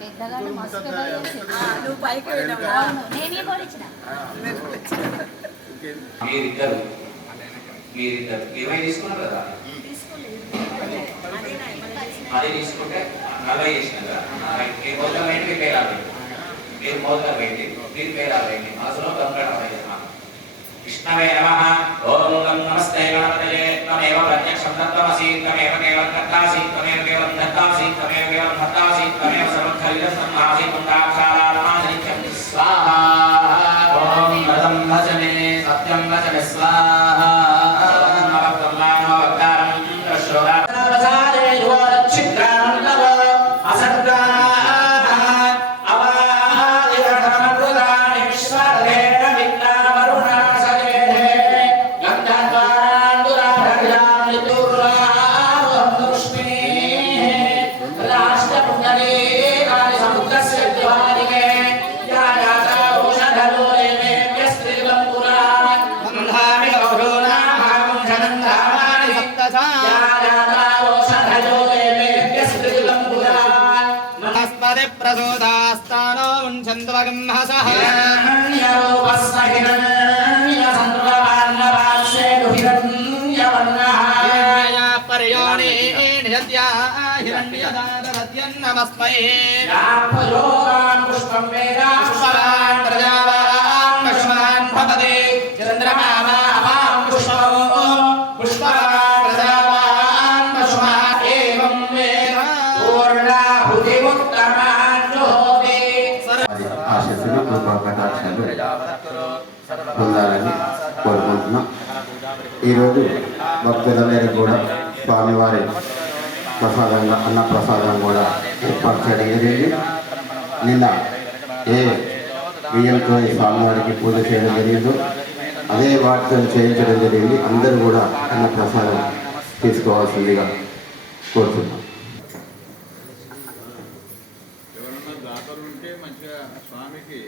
పెద్దగానే మస్తు. నువ్వు పైకి నేనే కొనిచ్చిన మీరిద్దరు మీరిద్దరు. ఇరవై తీసుకున్నారు కదా? అది తీసుకుంటే నలభై చేసిన కదా? మొదలు వేయండి మీరు పేరాలు మీరు మొదలు మనసులో విష్ణవే నమః. ఓం నమస్తే గణపతయే. త్వమేవ ప్రత్యక్షం తత్వమసి త్వమేవ కేవలం కర్తాసి త్వమేవ వనస్పతి ప్రసూతాస్తానో ముంచంద్వగంహసః హిరణ్యయా పర్యోణి నిహత్యా హిరణ్యదాదరత్యన్నమస్మై పొందాలని కోరుకుంటున్నాం. ఈరోజు భక్తులందరికీ కూడా స్వామివారి ప్రసాదంగా అన్న ప్రసాదం కూడా ఏర్పాటు చేయడం జరిగింది. నిన్న ఏ బియ్యంతో ఈ స్వామివారికి పూజ చేయడం జరిగిందో అదే వాటితో చేయించడం జరిగింది. అందరూ కూడా అన్న ప్రసాదం తీసుకోవాల్సిందిగా కోరుతున్నాం ఎవరన్నా దాతలు ఉంటే మంచిగా స్వామికి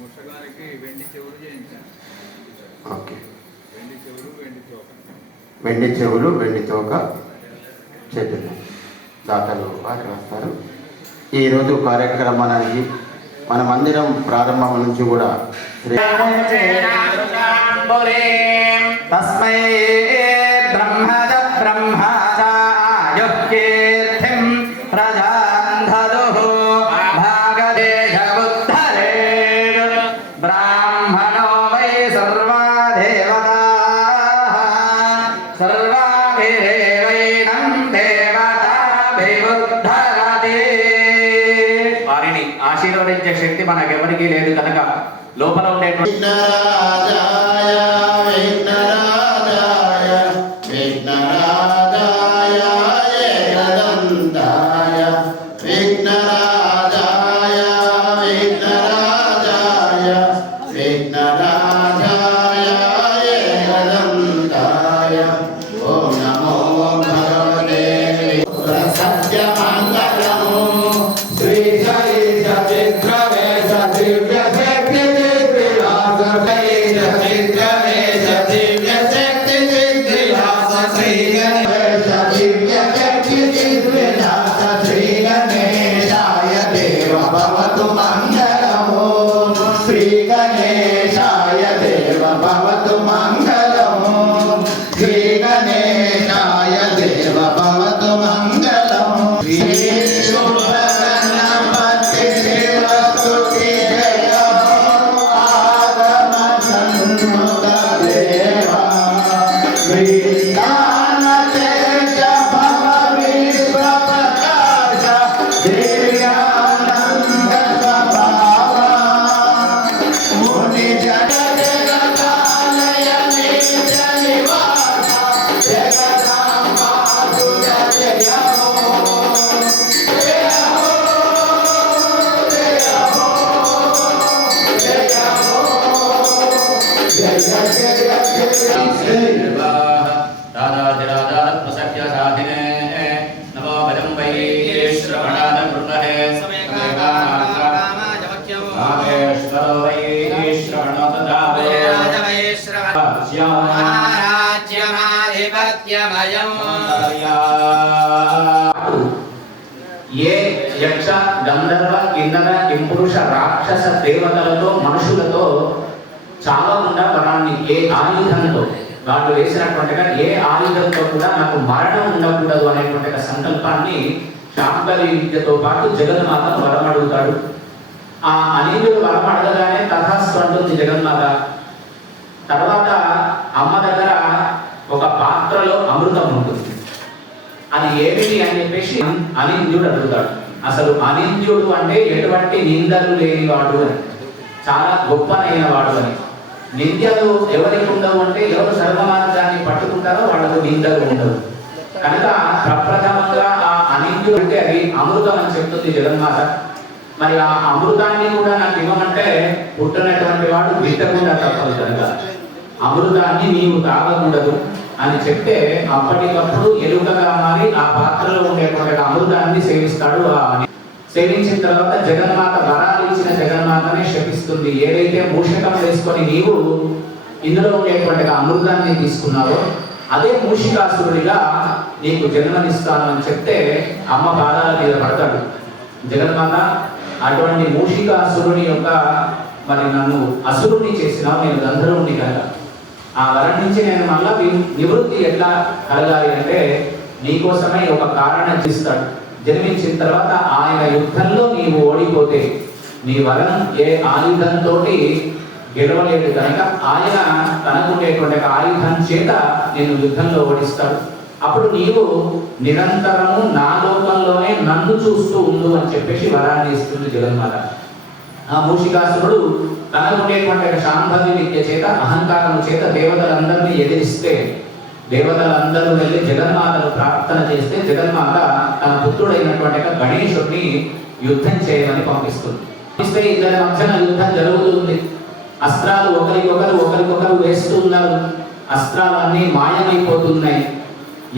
ముసగానికి వెండి చెవులు చేయించాను ఓకే వెండి చెవులు వెండి తోక వెండి చెవులు వెండి తోక చేతులు. దాతలు వారు రాస్తారు. ఈరోజు కార్యక్రమానికి మన మందిరం ప్రారంభం నుంచి కూడా తస్మై బ్రహ్మజ బ్రహ్మచాయుః వారిని ఆశీర్వదించే శక్తి మనకెవరికీ లేదు కనుక లోపల ఉండేటువంటి Amén. యక్ష గంధర్వ కిన్నర కింపురుష రాక్షస దేవతలతో మనుషులతో చావకుండా వరాన్ని ఏ ఆయుధంతో వాళ్ళు వేసినటువంటిగా ఏ ఆయుధంతో కూడా నాకు మరణం ఉండకూడదు అనేటువంటి సంకల్పాన్ని శాంతలి విద్యతో పాటు జగన్మాత వరం అడుగుతాడు ఆ అనిందుడు వరం అడగగానే తథాస్తు అంటుంది జగన్మాత. తర్వాత అమ్మ దగ్గర ఒక పాత్రలో అమృతం ఉంటుంది. అది ఏమిటి అని చెప్పేసి అనింద్యుడు అడుగుతాడు. అసలు అనింద్యుడు అంటే ఎటువంటి నిందలు లేనివాడు అని. చాలా గొప్పనైన వాడు అని. నిందలు ఎవరికి ఉండవు అంటే ఎవరు సర్వమార్గాన్ని పట్టుకుంటారో వాళ్ళకు నిందలు ఉండవు. కనుక ప్రప్రథమంగా ఆ అనింద్యుడు అంటే అది అమృతం అని చెప్తుంది జగన్మాత. మరి ఆ అమృతాన్ని కూడా నాకు ఇవ్వమంటే పుట్టినటువంటి వాడు గిట్టకుండా తప్పదు కనుక. అమృతాన్ని నీవు తాగకూడదు. అని చెప్తే అప్పటికప్పుడు ఎలుకగా మారి ఆ పాత్రలో ఉండేటువంటి అమృతాన్ని సేవిస్తాడు ఆ సేవించిన తర్వాత జగన్మాత వరాలు ఇచ్చిన జగన్మాతనే శపిస్తుంది. ఏదైతే మూషకం వేసుకొని నీవు ఇందులో ఉండేటువంటి అమృతాన్ని తీసుకున్నావో అదే మూషికాసురుడిగా నీకు జన్మనిస్తాను అని చెప్తే అమ్మ పాదాల మీద పడతాడు. జగన్మాత అటువంటి మూషికాసురుని యొక్క మరి నన్ను అసురుని చేసినా నేను గంధర్వుని కనుక ఆ వరం నుంచి నేను మళ్ళా నివృత్తి ఎట్లా కలగాలి అంటే నీకోసమే ఒక కారణం చేస్తాడు. జన్మించిన తర్వాత ఆయన యుద్ధంలో నీవు ఓడిపోతే నీ వరం ఏ ఆయుధంతో గెలవలేదు కనుక ఆయన తనకుండేటువంటి ఆయుధం చేత నేను యుద్ధంలో ఓడిస్తాడు. అప్పుడు నీవు నిరంతరము నా లోకంలోనే నన్ను చూస్తూ ఉండు అని చెప్పేసి వరాన్ని ఇస్తుంది జగన్మాత. ఆ మూషికాసురుడు తనకుండేటువంటి శాంభవి విద్య చేత అహంకారం చేత దేవతలందరినీ ఎదిరిస్తే దేవతలందరూ వెళ్ళి జగన్మాతను ప్రార్థన చేస్తే జగన్మాత తన పుత్రుడైనటువంటి గణేశుడిని యుద్ధం చేయమని పంపిస్తుంది. పంపిస్తే ఇద్దరి మధ్యన యుద్ధం జరుగుతుంది. అస్త్రాలు ఒకరికొకరు ఒకరికొకరు వేస్తున్నారు. అస్త్రాలు అన్నీ మాయమైపోతున్నాయి.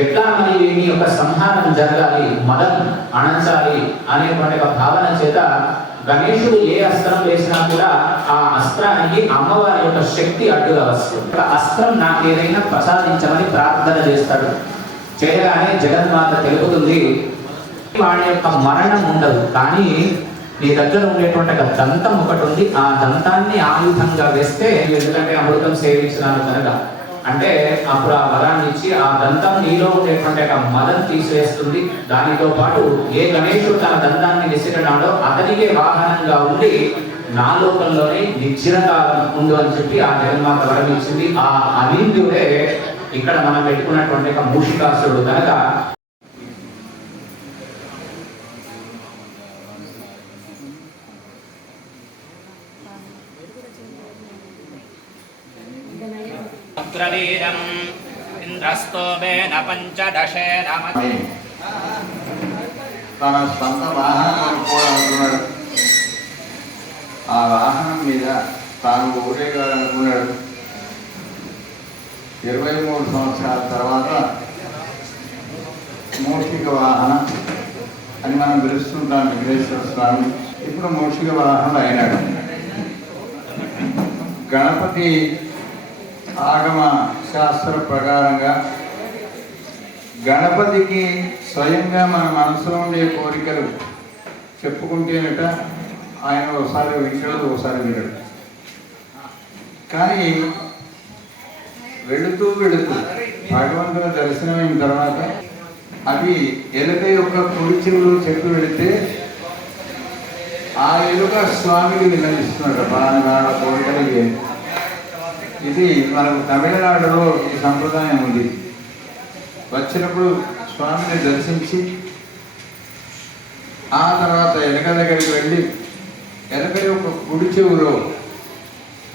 ఎట్లా మరి వీని యొక్క సంహారం జరగాలి మదం అణచాలి అనేటువంటి ఒక భావన చేత గణేశుడు ఏ అస్త్రం వేసినా కూడా ఆ అస్త్రానికి అమ్మవారి యొక్క శక్తి అడ్డుగా వస్తుంది. ఒక అస్త్రం నాకు ఏదైనా ప్రసాదించమని ప్రార్థన చేస్తాడు. చేయగానే జగన్మాత తెలుపుతుంది వాడి యొక్క మరణం ఉండదు కానీ నీ దగ్గర ఉండేటువంటి ఒక దంతం ఒకటి ఉంది. ఆ దంతాన్ని ఆయుధంగా వేస్తే ఎందుకంటే అమృతం సేవించినాను కనుక అంటే అప్పుడు ఆ వరాన్ని ఇచ్చి ఆ దంతం నీలో ఉండేటువంటి ఒక మదం తీసివేస్తుంది. దానితో పాటు ఏ గణేశుడు తన దంతాన్ని విసిరడాడో అతనికే వాహనంగా ఉండి నా లోకంలోనే నిశ్చిరకాలం ఉండు అని చెప్పి ఆ జగన్మాత వరం ఇచ్చింది. ఆ అనింద్యుడే ఇక్కడ మనం పెట్టుకున్నటువంటి ఒక మూషికాసుడు కనుక ఉగ్రవీరం ఇంద్రస్తోమేన పంచదశేన అని తన సొంత వాహనం అనుకున్నాడు. ఆ వాహనం మీద తాను ఒకటే కాదు అనుకున్నాడు. ఇరవై మూడు సంవత్సరాల తర్వాత మూషిక వాహనం అని మనం పిలుస్తుంటాం వెంకటేశ్వర స్వామి. ఇప్పుడు మూషిక వాహనం అయినాడు. గణపతి ఆగమ శాస్త్ర ప్రకారంగా గణపతికి స్వయంగా మన మనసులో ఉండే కోరికలు చెప్పుకుంటేనట ఆయన ఒకసారి వింటాడు ఒకసారి వినడు. కానీ వెళుతూ వెళుతూ భగవంతుని దర్శనమైన తర్వాత అవి ఎలుక యొక్క కుడి చెవులు చెప్పి వెళితే ఆ ఎలుక స్వామికి విన్నవిస్తున్నాడు బాగా కోరికలు ఇవి ఇది మనకు తమిళనాడులో ఈ సంప్రదాయం ఉంది. వచ్చినప్పుడు స్వామిని దర్శించి ఆ తర్వాత ఎలక దగ్గరికి వెళ్ళి ఎలక యొక్క గుడి చెవులో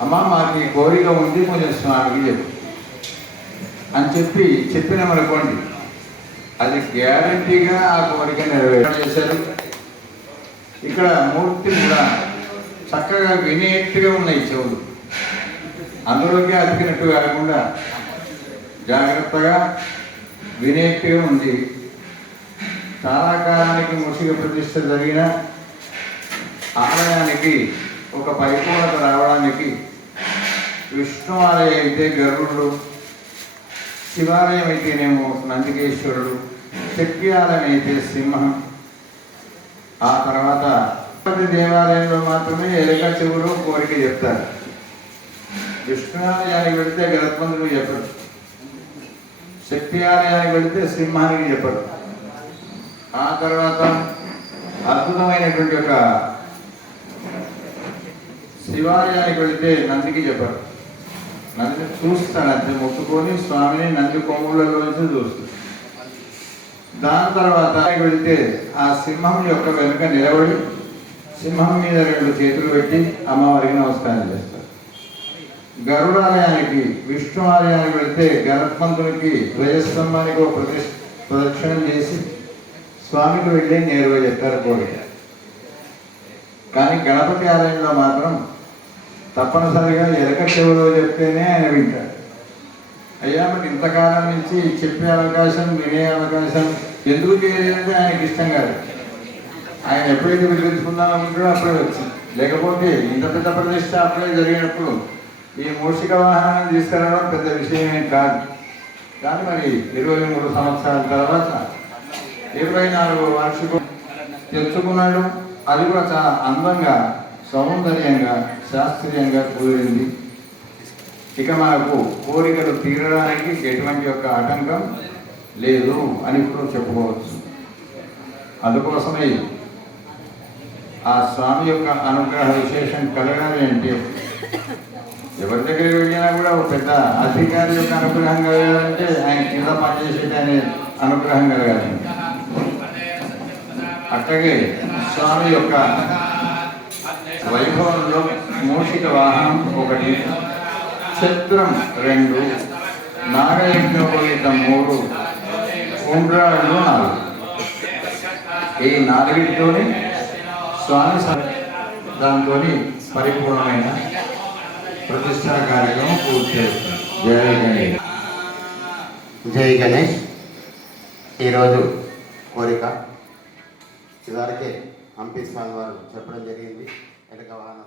అమ్మ మాకు ఈ కోరిక ఉంది కొంచెం స్వామికి చెప్పు. అని చెప్పి చెప్పినామనుకోండి అది గ్యారంటీగా ఆ కోరిక నెరవేరు చేశారు ఇక్కడ మూర్తి కూడా చక్కగా వినేట్టుగా ఉన్నాయి చెవులు. అందులోకి అతికినట్టు కాకుండా జాగ్రత్తగా వినేట్టుగా ఉంది. చాలా కాలానికి ముసిగ ప్రతిష్ట జరిగిన ఆలయానికి ఒక పరిపూర్ణత రావడానికి విష్ణు ఆలయం అయితే గరుడు శివాలయం అయితేనేమో నందికేశ్వరుడు శక్తి ఆలయం అయితే సింహం. ఆ తర్వాత తిరుపతి దేవాలయంలో మాత్రమే ఎలుక చెవులు కోరిక చెప్తారు. విష్ణు ఆలయానికి వెళితే గరత్మంతుడు చెప్పరు. శక్తి ఆలయానికి వెళితే సింహానికి చెప్పరు. ఆ తర్వాత అద్భుతమైనటువంటి ఒక శివాలయానికి వెళితే నందికి చెప్పరు. నంది చూస్తాడు అంతే ముట్టుకొని స్వామిని నంది కొమ్ములలోంచి చూస్తాడు. దాని తర్వాత వెళితే ఆ సింహం యొక్క వెనుక నిలబడి సింహం మీద రెండు చేతులు పెట్టి అమ్మవారికి నమస్కారం చేస్తాడు గరుడాలయానికి విష్ణు ఆలయానికి వెళితే గణపంతునికి ధ్వజస్తంభానికి ఒక ప్రతి ప్రదక్షిణం చేసి స్వామికి వెళ్ళి నేరుగా చెప్పారు కోరిక. కానీ గణపతి ఆలయంలో మాత్రం తప్పనిసరిగా ఎలక చెవులో చెప్తేనే ఆయన వింటాడు. అయ్యా మరి ఇంతకాలం నుంచి చెప్పే అవకాశం వినే అవకాశం ఎందుకు చేయలేదంటే ఆయనకి ఇష్టం కాదు. ఆయన ఎప్పుడైతే విధించుకుందాం అనుకుంటాడో అప్పుడే వచ్చింది. లేకపోతే ఇంత పెద్ద ప్రతిష్ట అప్పుడే జరిగినప్పుడు ఈ మూషిక వాహనాన్ని తీసుకురావడం పెద్ద విషయమే కాదు. కానీ మరి ఇరవై మూడు సంవత్సరాల తర్వాత ఇరవై నాలుగు వార్షికం తెచ్చుకున్నాడు. అది కూడా చాలా అందంగా సౌందర్యంగా శాస్త్రీయంగా కుదిరింది ఇక మనకు కోరికలు తీరడానికి ఎటువంటి యొక్క ఆటంకం లేదు అని కూడా చెప్పుకోవచ్చు. అందుకోసమే ఆ స్వామి యొక్క అనుగ్రహ విశేషం కలగాలి అంటే ఎవరి దగ్గరికి వెళ్ళినా కూడా ఒక పెద్ద అధికారి యొక్క అనుగ్రహం కలగాలంటే ఆయన కింద పనిచేసేట అనే అనుగ్రహం కలగాలి. అట్లాగే స్వామి యొక్క వైభవంలో మూషిక వాహనం ఒకటి ఛత్రం రెండు నాగయజ్ఞోపవీతం మూడు ఉండ్రాళ్ళు నాలుగు. ఈ నాలుగిటితోని స్వామి స- దాంతో పరిపూర్ణమైన ప్రతిష్టా కార్యక్రమం పూర్తి చేస్తారు. జయ గణేష్. జై గణేష్. ఈరోజు కోరిక. ఇదివరకే హంపి స్వామి వారు చెప్పడం జరిగింది. ఎలక వాహనం